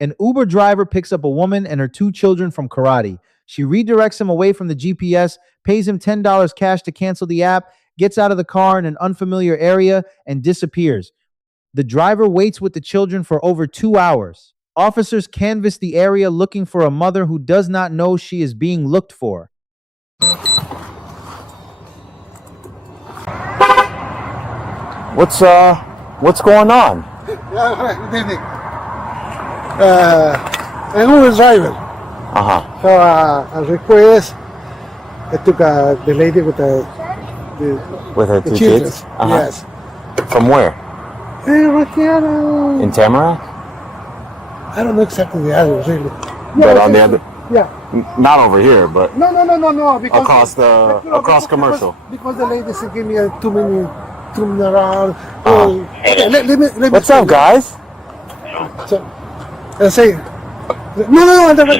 An Uber driver picks up a woman and her two children from karate. She redirects him away from the GPS, pays him $10 cash to cancel the app, gets out of the car in an unfamiliar area, and disappears. The driver waits with the children for over 2 hours. Officers canvass the area looking for a mother who does not know she is being looked for. What's going on? Good evening. I'm Uber driver. So a request. I took the lady with her two children. kids. Yes. From where? Right here. In Tamarack? I don't know exactly the address really. But on the other. Yeah. Not over here, but No. Because across commercial. Because the lady said give me too many around. Okay, let me. What's up, guys? So, I say. No, the address.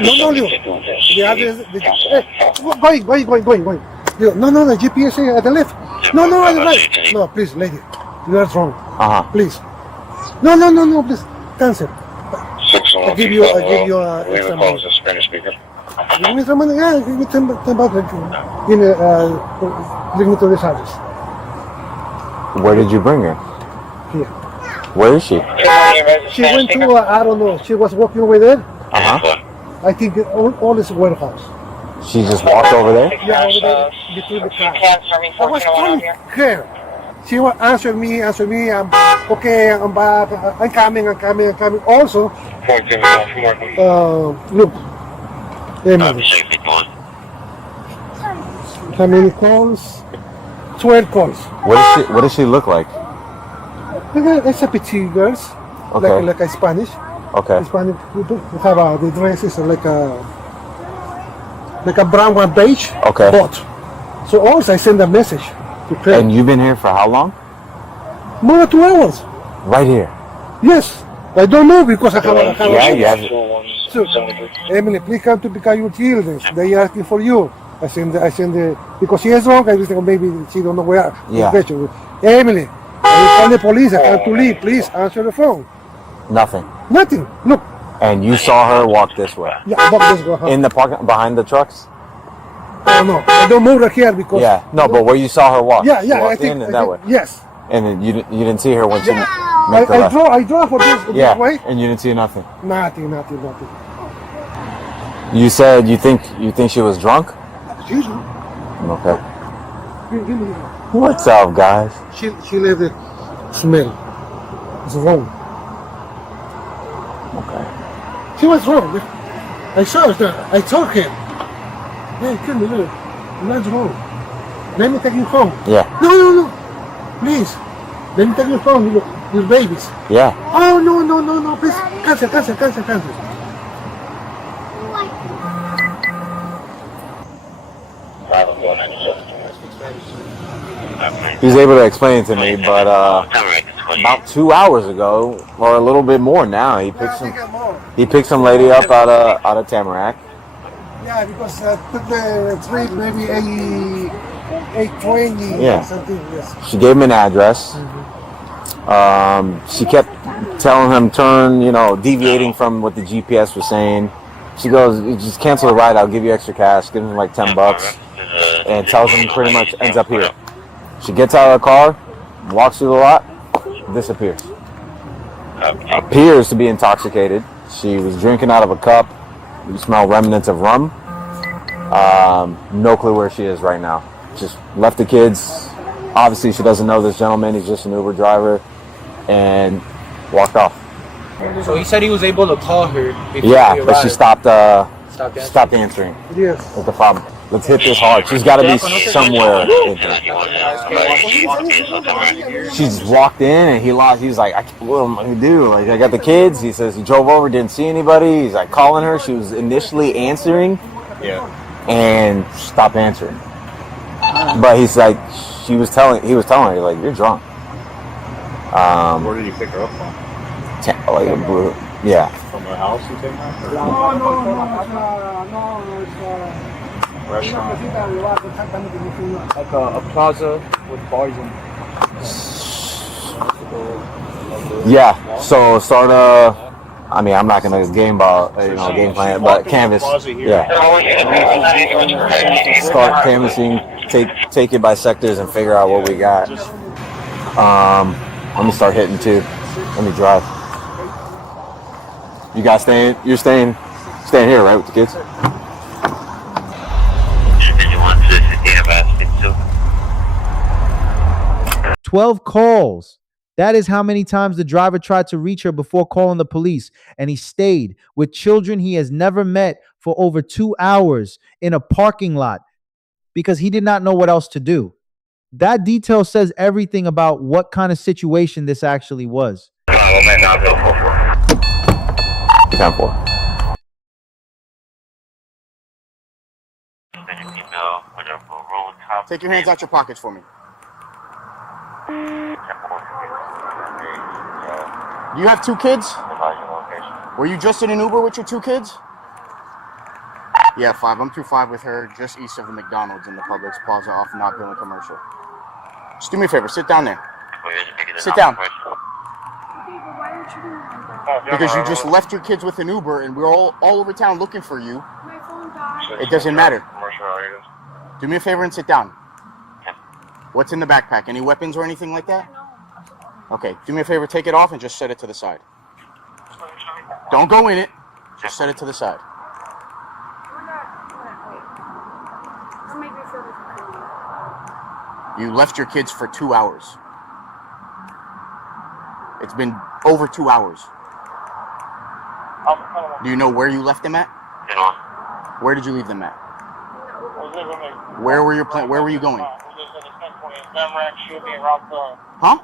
Going. No, the GPS at the left. No, at the right. No, please, lady, you are wrong. Please. No, please, cancel. I give you extra money. Give me some money. Yeah, give me $10. Bring me to this address. Where did you bring her? Here. Where is she? She went to I don't know. She was walking over there. I think all is warehouse. She just walked over there? Yeah, over there between the cars. I was calling her. She was answering me. I'm okay. I'm back. I'm coming. Also, look. How many calls? 12 calls. What does she look like? It's a petite girls. Okay. Like a Spanish. Okay. Spanish people have the dresses like a brown one beige. Okay. But so also I send a message to Craig. And you've been here for how long? More than 2 hours. Right here. Yes. I don't know because I have you have it. So, Emily, please come to pick up your children. They are asking for you. I send the because she is wrong. I think maybe she don't know where. Yeah. Emily, I call the police. I have to leave. Please answer the phone. Nothing. Look. And you saw her walk this way? Yeah, walk this way. In the park behind the trucks? Oh no, I don't move right here because. Yeah, no, but where you saw her walk? Yeah, she walked I think that way. Yes. And then you didn't see her when she made the I left. draw for this way. And you didn't see nothing. Nothing. You said you think she was drunk? She's. Okay. Give me. What's up, guys? She let it smell. It's wrong. Okay. She was wrong. I saw her. I told him. Hey, come here. That's wrong. Let me take you home. Yeah. No. Please. Let me take you home. Look, your babies. Yeah. Oh, no. Please. Cancel. He was able to explain it to me, but about 2 hours ago, or a little bit more now, he picked some lady up out of Tamarack. Yeah, because took the trip maybe 8:20 Yeah. or something. Yes. She gave him an address. She kept telling him deviating from what the GPS was saying. She goes, just cancel the ride, I'll give you extra cash, give him like $10, and tells him pretty much ends up here. She gets out of the car, walks through the lot, disappears. Appears to be intoxicated. She was drinking out of a cup. You smell remnants of rum. No clue where she is right now. Just left the kids. Obviously, she doesn't know this gentleman. He's just an Uber driver, and walked off. So he said he was able to call her. Yeah, but she stopped answering. Yes. That's the problem. Let's hit this hard. She's got to be somewhere in here. She's walked in and he's like, what am I gonna do? Like, I got the kids. He says he drove over, didn't see anybody. He's like calling her. She was initially answering, and stopped answering. But he's like, he was telling her like, you're drunk. Where did you pick her up from? Yeah. From her house you take her? No. Restaurant? Like a plaza with bars in. Yeah. So start I mean, I'm not gonna game plan, but canvas. Yeah. Start canvassing, take it by sectors, and figure out what we got. Let me start hitting too. Let me drive. You guys staying? You're staying here, right, with the kids? 12 calls. That is how many times the driver tried to reach her before calling the police. And he stayed with children he has never met for over 2 hours in a parking lot because he did not know what else to do. That detail says everything about what kind of situation this actually was. 10-4. Take your hands out your pockets for me. You have 2 kids? Were you just in an Uber with your 2 kids? Yeah, 5. I'm through 5 with her, just east of the McDonald's in the Publix Plaza off Not Billing Commercial. Just do me a favor, sit down there. Sit down. Because you just left your kids with an Uber and we're all over town looking for you. It doesn't matter. Do me a favor and sit down. What's in the backpack? Any weapons or anything like that? Okay, do me a favor, take it off and just set it to the side. Don't go in it, just set it to the side. You left your kids for 2 hours. It's been over 2 hours. Do you know where you left them at? Where did you leave them at? Where were you going? Huh?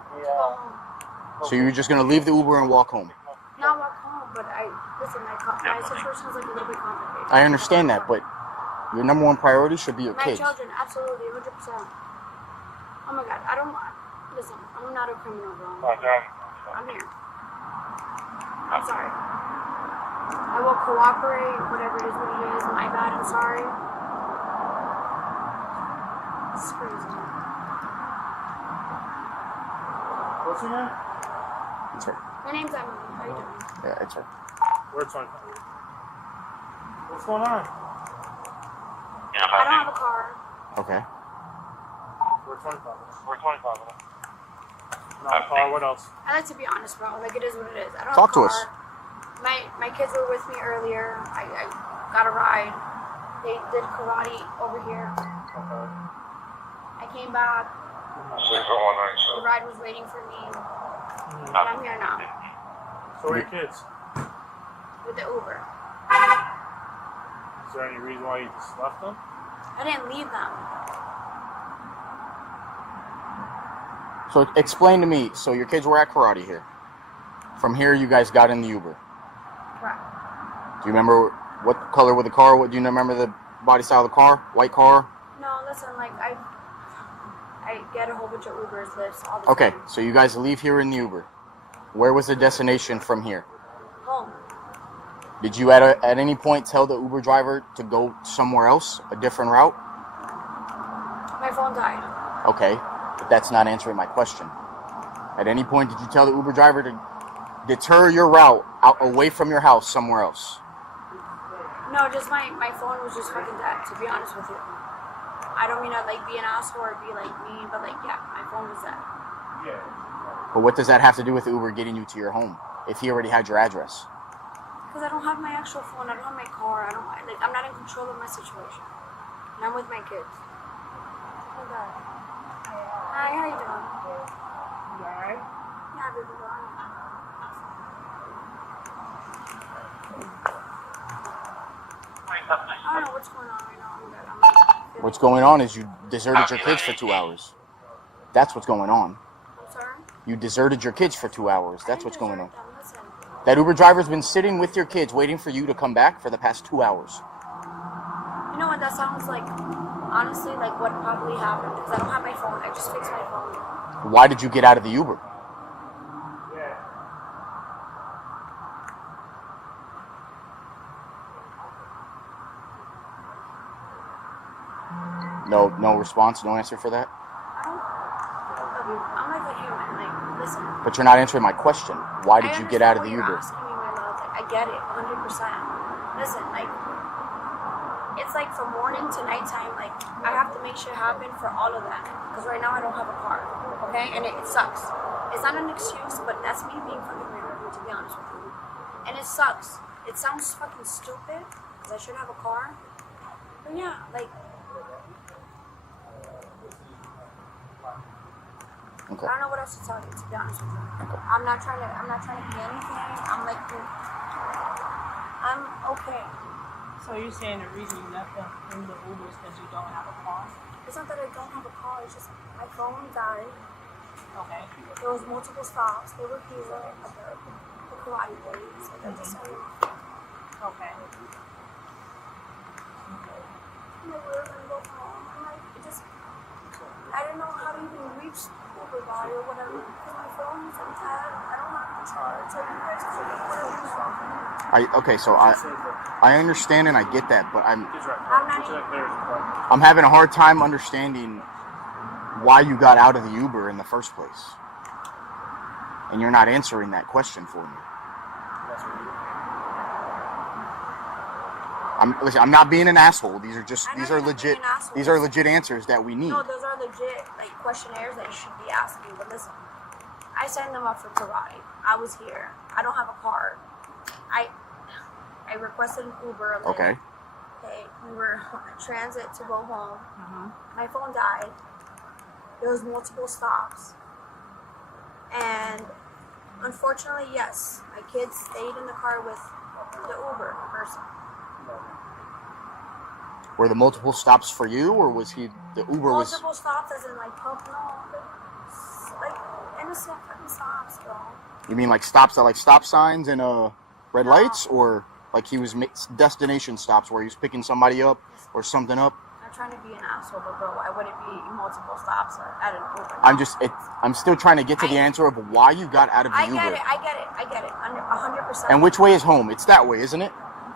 So you're just gonna leave the Uber and walk home? Not walk home, but my situation is like a little bit complicated. I understand that, but your number one priority should be your kids. My children, absolutely, 100%. Oh my God, listen, I'm not a criminal, bro. I'm here. I'm sorry. I will cooperate, whatever it is, what it is. My bad, I'm sorry. It's crazy. What's your name? It's her. My name's Emily. How you doing? Yeah, it's her. Where's my What's going on? I don't have a car. Okay. We're 25. Not a car, what else? I like to be honest, bro. Like, it is what it is. I don't Talk have a to car. us. My kids were with me earlier. I got a ride. They did karate over here. Okay. I came back. The ride was waiting for me. And I'm here now. So where are your kids? With the Uber. Is there any reason why you just left them? I didn't leave them. So explain to me, so your kids were at karate here. From here you guys got in the Uber. Correct. Do you remember what color was the car? Do you remember the body style of the car? White car? No, listen, like, I get a whole bunch of Ubers, lifts, all the Okay, time. so you guys leave here in the Uber. Where was the destination from here? Home. Did you at any point tell the Uber driver to go somewhere else, a different route? My phone died. Okay, but that's not answering my question. At any point did you tell the Uber driver to deter your route out away from your house somewhere else? No, just my phone was just fucking dead, to be honest with you. I don't mean to like be an asshole or be like mean, but like, yeah, my phone was dead. Yeah. But what does that have to do with Uber getting you to your home if he already had your address? Because I don't have my actual phone, I don't have my car, I'm not in control of my situation. And I'm with my kids. Oh God. Hi, how you doing? You alright? Yeah, baby, go on. I don't know what's going on right now. I'm good. What's going on is you deserted your kids for 2 hours. That's what's going on. I'm sorry? You deserted your kids for 2 hours. That's what's going on. Listen, That Uber driver's been sitting with your kids waiting for you to come back for the past 2 hours. you know what that sounds like? Honestly, like what probably happened. Because I don't have my phone. I just fixed my phone. Why did you get out of the Uber? No response, no answer for that? I'm like a human. Like, listen. But you're not answering my question. Why did you get out of the Uber? Uber? Asking me, my love. Like, I get it, 100%. Listen, like, it's like from morning to nighttime, like, I have to make shit happen for all of them. Because right now I don't have a car, okay? And it sucks. It's not an excuse, but that's me being fucking weird, to be honest with you. And it sucks. It sounds fucking stupid, because I should have a car. But yeah, like, Okay. I don't know what else to tell you, to be honest with you. Okay. I'm not trying to be anything. I'm like, I'm okay. So you're saying the reason you left them in the Uber is because you don't have a car? It's not that I don't have a car, it's just my phone died. Okay. There was multiple stops. They were here at the karate place. Like, I decided, Okay. I'm like, we're gonna go home. I'm like, I didn't know how to even reach Uber guy or whatever. Because my phone is dead. I don't have the charge. So you guys can whatever. Okay, so I understand and I get that, but I'm not I'm having a hard time understanding why you got out of the Uber in the first place. And you're not answering that question for me. I'm not being an asshole. These are legit answers that we need. No, those are legit like questionnaires that you should be asking. But listen, I signed them up for karate. I was here. I don't have a car. I requested an Uber. Okay. Okay, we were transit to go home. My phone died. There was multiple stops. And unfortunately, yes, my kids stayed in the car with the Uber person. Were the multiple stops for you, or was the Uber was? Multiple stops as in like pump, no, like innocent fucking stops, bro. You mean like stops at like stop signs and red lights, or like he was destination stops where he was picking somebody up or something up? I'm trying to be an asshole, but bro, I wouldn't be multiple stops at an Uber. I'm still trying to get to the answer of why you got out of the Uber. I get it, 100%. And which way is home? It's that way, isn't it?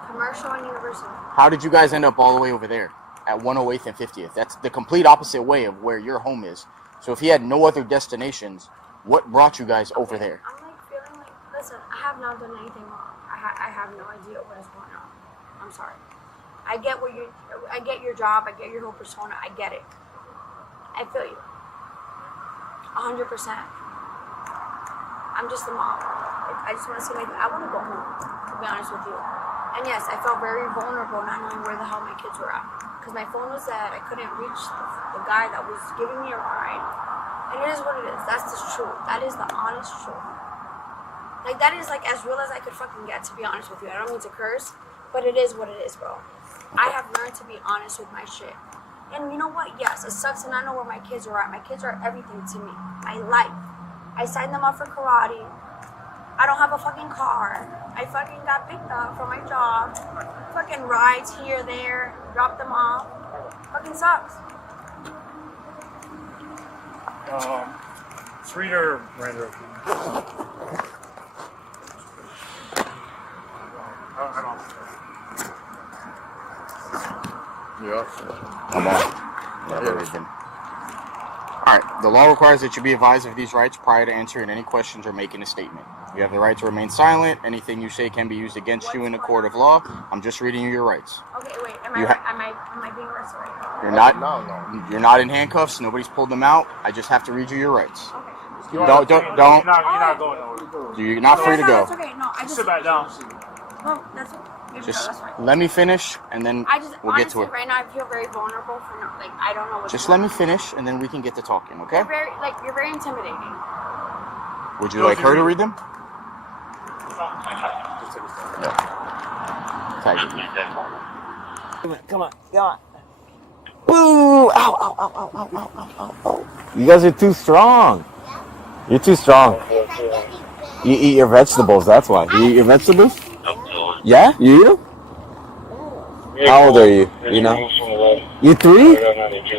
Commercial and University. How did you guys end up all the way over there at 108th and 50th? That's the complete opposite way of where your home is. So if he had no other destinations, what brought you guys over there? I'm like feeling like, listen, I have not done anything wrong. I have no idea what is going on. I'm sorry. I get your job. I get your whole persona. I get it. I feel you. 100%. I'm just a mom. I just want to see I want to go home, to be honest with you. And yes, I felt very vulnerable not knowing where the hell my kids were at. Because my phone was dead. I couldn't reach the guy that was giving me a ride. And it is what it is. That's the truth. That is the honest truth. Like, that is like as real as I could fucking get, to be honest with you. I don't mean to curse, but it is what it is, bro. I have learned to be honest with my shit. And you know what? Yes, it sucks to not know where my kids are at. My kids are everything to me. My life. I signed them up for karate. I don't have a fucking car. I fucking got picked up from my job. Fucking rides here, there, drop them off. Fucking sucks. Let's read her Miranda. I don't. Yeah. I'm on. Yeah, everything. All right. The law requires that you be advised of these rights prior to answering any questions or making a statement. You have the right to remain silent. Anything you say can be used against you in a court of law. I'm just reading you your rights. Okay, wait. Am I being arrested right now? You're not. No. You're not in handcuffs. Nobody's pulled them out. I just have to read you your rights. Okay. You're not going nowhere. You're not free to go. That's okay. No, I just Sit back down. No, that's okay. Just that's fine. let me finish, and then we'll get to it. Right now, I feel very vulnerable for I don't know what. Just let me finish, and then we can get to talking, okay? You're very intimidating. Would you like her to read them? No. Come on. Boo! Ow, ow, ow, ow, ow, ow, ow, ow. You guys are too strong. You're too strong. You eat your vegetables, that's why. You eat your vegetables? Yeah? You? How old are you? You know? You 3?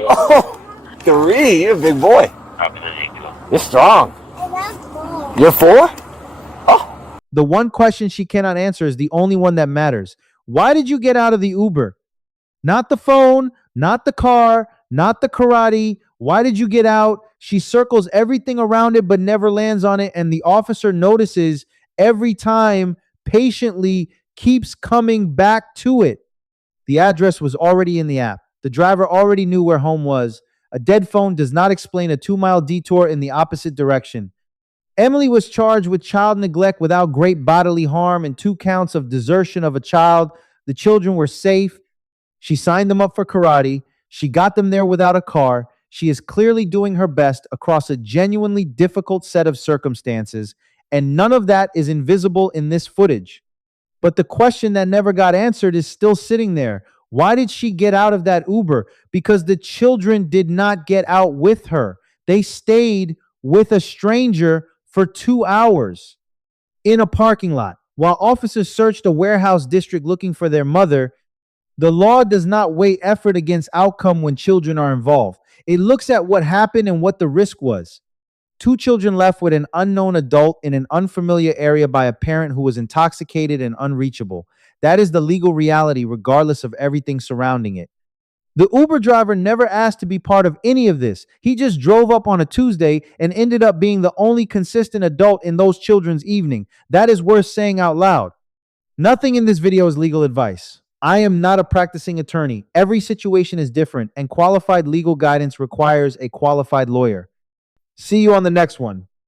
Oh, 3? You're a big boy. You're strong. You're 4? The one question she cannot answer is the only one that matters. Why did you get out of the Uber? Not the phone, not the car, not the karate. Why did you get out? She circles everything around it but never lands on it, and the officer notices every time patiently keeps coming back to it. The address was already in the app. The driver already knew where home was. A dead phone does not explain a 2-mile detour in the opposite direction. Emily was charged with child neglect without great bodily harm and 2 counts of desertion of a child. The children were safe. She signed them up for karate. She got them there without a car. She is clearly doing her best across a genuinely difficult set of circumstances, and none of that is invisible in this footage. But the question that never got answered is still sitting there. Why did she get out of that Uber? Because the children did not get out with her. They stayed with a stranger for 2 hours in a parking lot. While officers searched a warehouse district looking for their mother, the law does not weigh effort against outcome when children are involved. It looks at what happened and what the risk was. 2 children left with an unknown adult in an unfamiliar area by a parent who was intoxicated and unreachable. That is the legal reality, regardless of everything surrounding it. The Uber driver never asked to be part of any of this. He just drove up on a Tuesday and ended up being the only consistent adult in those children's evening. That is worth saying out loud. Nothing in this video is legal advice. I am not a practicing attorney. Every situation is different, and qualified legal guidance requires a qualified lawyer. See you on the next one.